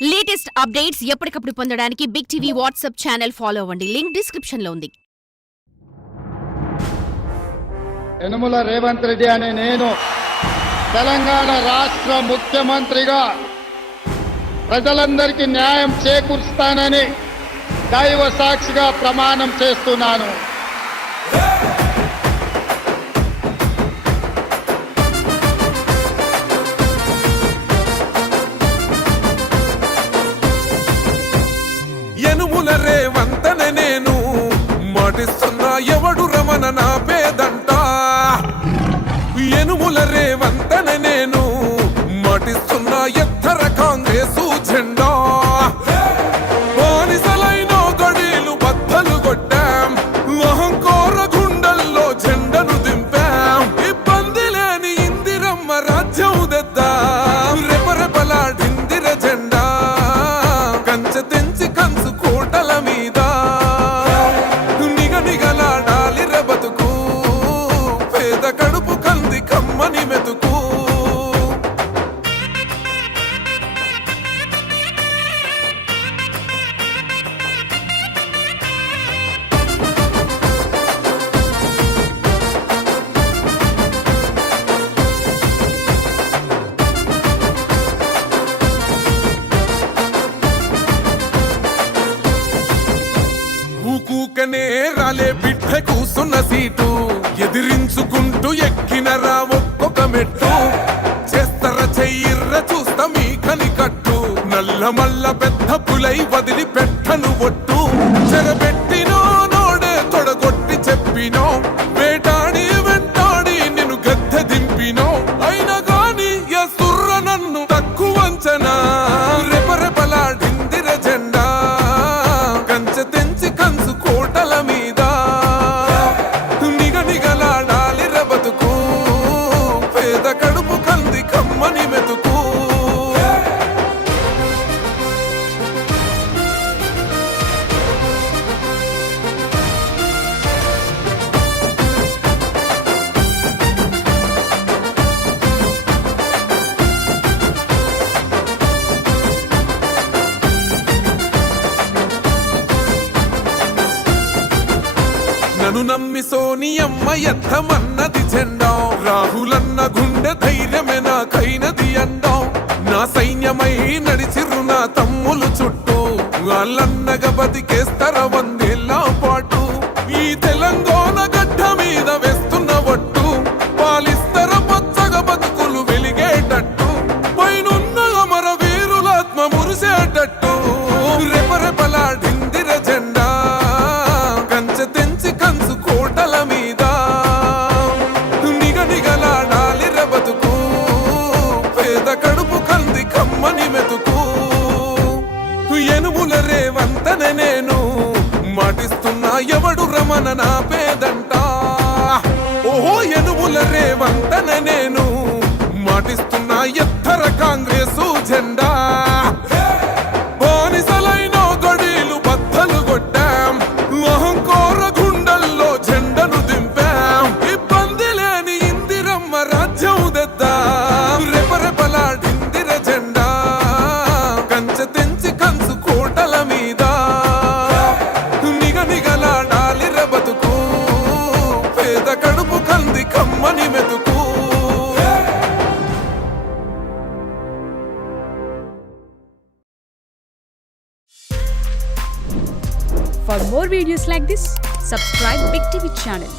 Latest updates ఎప్పటికప్పుడు పొందడానికి big TV WhatsApp channel follow అవ్వండి. లింక్ డిస్క్రిప్షన్ లో ఉంది. యనమల రేవంత్ రెడ్డి అనే నేను తెలంగాణ రాష్ట్ర ముఖ్యమంత్రిగా ప్రజలందరికీ న్యాయం చేకూరుస్తానని దైవ సాక్షిగా ప్రమాణం చేస్తున్నాను. యనమల రేవంత్ అనే నేను మాటిస్తున్నా ఎవడు రమణ నా పేదంట. యనమల రేవంత్ అనే నేను మాటిస్తున్నా ఎత్తర కాంగ్రెసు జెండా. బానిసలైన గడీలు బద్దలు కొట్టాం, అహంకార గుండెల్లో జెండను దింపాం. ఇబ్బంది లేని ఇందిరమ్మ రాజ్యం తెద్దాం. రెపరెపలాడిందిర జెండా కంచె తెంచి కంచు కోటల మీద నిగనిగలాడాలి బతుకు. పేద కడుపు కంది కమ్మని మెతుకు. ఊకూకనే రాలే బిడ్డ కూసున్న సీటు ఎదిరించుకుంటూ ఎక్కినరా ఒక్కొక్క మెట్టు. చేస్తర చెయ్యిర్ర చూస్తా మీ కని కట్టు. నల్ల మల్ల పెద్ద పులై వదిలి పెట్టను ఒట్టు. చెరబెట్టినో నోడే తొడగొట్టి చెప్పినో, వేటాడి వెంటాడి నిన్ను గద్దె దింపినో. అయినా గాని ఎసుర్ర నన్ను తక్కువంచనా. రెపరెపలాడిందిర జెండా కంచె తెంచి కంచు కోటల మీద నిగనిగలాడాలి బతుకు. పేద కడుపు కంది కమ్మని మెతుకు. నన్ను నమ్మి సోనియమ్మ ఎత్తమన్నది జెండా. రాహులన్న గుండె ధైర్యమే నాకైనది అండా. నా సైన్యమై నడిచిర్రు నా తమ్ములు చుట్టూ. వాళ్ళన్నగా బతికేస్తర వందేళ్ల పాటు. ఈ తెలంగాణ గడ్డ మీద వేస్తున్న ఒట్టు. పాలిస్తర పచ్చగా బతుకులు వెలిగేటట్టు. పైనున్న అమర వీరులాత్మ మురిసేటట్టు. రెపరెపలాడిందిర జెండా కంచె తెంచి కంచు కోటల మీద నిగనిగలాడాలి బతుకు. పేద కడుపు కంది కమ్మని మెతుకు. యనమల రేవంత్ అనే నేను మాటిస్తున్నా ఎవడు రమణ నా పేదంట. ఓహో యనమల రేవంత్ అనే నేను మాటిస్తున్నా ఎత్తర కాంగ్రెసు జెండా. బానిసలైన గడీలు బద్దలు కొట్టాం, అహంకార గుండెల్లో జెండను దింపాం. ఇబ్బంది లేని ఇందిరమ్మ రాజ్యం తెద్దాం. రెపరెపలాడిందిర జెండా కంచె తెంచి కంచు కోటల మీద నిగనిగలాడాలి బతుకు. పేద కడుపు కంది కమ్మని మెతుకు. For more videos like this, subscribe Big TV channel.